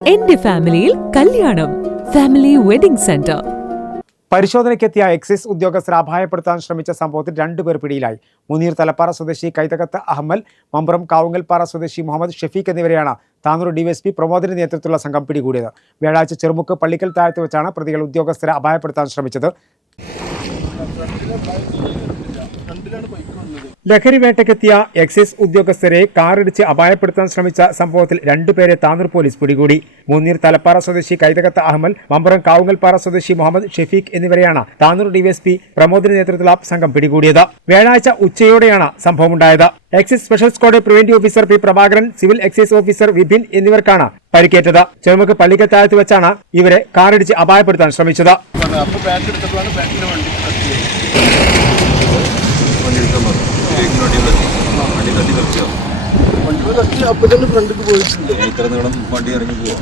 എന്റെ ഫാമിലിയിൽ കല്യാണം ഫാമിലി വെഡിംഗ് സെന്റർ. പരിശോധനയ്ക്കെത്തിയ എക്സൈസ് ഉദ്യോഗസ്ഥരെ അപായപ്പെടുത്താൻ ശ്രമിച്ച സംഭവത്തിൽ രണ്ടുപേർ പിടിയിലായി. മുനീർ തലപ്പാറ സ്വദേശി കൈതകത്ത് അഹമ്മൽ, മമ്പുറം കാവുങ്ങൽപ്പാറ സ്വദേശി മുഹമ്മദ് ഷെഫീഖ് എന്നിവരെയാണ് താനൂർ ഡിവൈഎസ്പി പ്രമോദിന്റെ നേതൃത്വത്തിലുള്ള സംഘം പിടികൂടിയത്. വ്യാഴാഴ്ച ചെറുമുക്ക് പള്ളിക്കൽ താഴത്ത് വെച്ചാണ് പ്രതികൾ ഉദ്യോഗസ്ഥരെ അപായപ്പെടുത്താൻ ശ്രമിച്ചത്. ലഹരി വേട്ടയ്ക്കെത്തിയ എക്സൈസ് ഉദ്യോഗസ്ഥരെ കാറിടിച്ച് അപായപ്പെടുത്താൻ ശ്രമിച്ച സംഭവത്തിൽ രണ്ടുപേരെ താനൂർ പോലീസ് പിടികൂടി. മുനീർ തലപ്പാറ സ്വദേശി കൈതകത്ത് അഹമ്മൽ, മമ്പുറം കാവുങ്ങൽപ്പാറ സ്വദേശി മുഹമ്മദ് ഷെഫീഖ് എന്നിവരെയാണ് താനൂർ ഡിവൈഎസ്പി പ്രമോദിന്റെ നേതൃത്വത്തിലുള്ള സംഘം പിടികൂടിയത്. വ്യാഴാഴ്ച ഉച്ചയോടെയാണ് സംഭവമുണ്ടായത്. Excise special squad preventive officer P Prabhakaran, civil excise officer Vipin എന്നിവർക്കാണ് പരിക്കേറ്റത്. ചെറുമുക്ക് പള്ളിക്കൽ താഴത്ത് വെച്ചാണ് ഇവരെ കാറിടിച്ച് അപായപ്പെടുത്താൻ ശ്രമിച്ചത്. വണ്ടി ഇറങ്ങി പോവാ.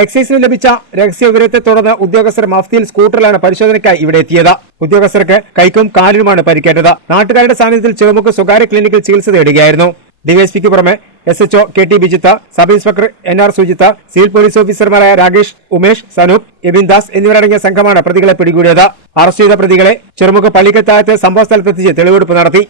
എക്സൈസിന് ലഭിച്ച രഹസ്യ വിവരത്തെ തുടർന്ന് ഉദ്യോഗസ്ഥർ മഫ്തിയിൽ സ്കൂട്ടറിലാണ് പരിശോധനയ്ക്കായി ഇവിടെ എത്തിയത്. ഉദ്യോഗസ്ഥർക്ക് കൈക്കും കാലിനുമാണ് പരിക്കേറ്റത്. നാട്ടുകാരുടെ സാന്നിധ്യത്തിൽ ചെറുമുക്ക് സ്വകാര്യ ക്ലിനിക്കിൽ ചികിത്സ തേടുകയായിരുന്നു. ഡിവൈഎസ്പിക്ക് പുറമെ SHO KT Bijith, sub inspector NR Sujith, civil police ഓഫീസർമാരായ രാകേഷ്, ഉമേഷ്, സനൂപ്, എബിൻ ദാസ് എന്നിവരടങ്ങിയ സംഘമാണ് പ്രതികളെ പിടികൂടിയത്. അറസ്റ്റ് ചെയ്ത പ്രതികളെ ചെറുമുക്ക് പള്ളിക്കൽ താഴത്ത് സംഭവ സ്ഥലത്തെത്തിച്ച് തെളിവെടുപ്പ് നടത്തി.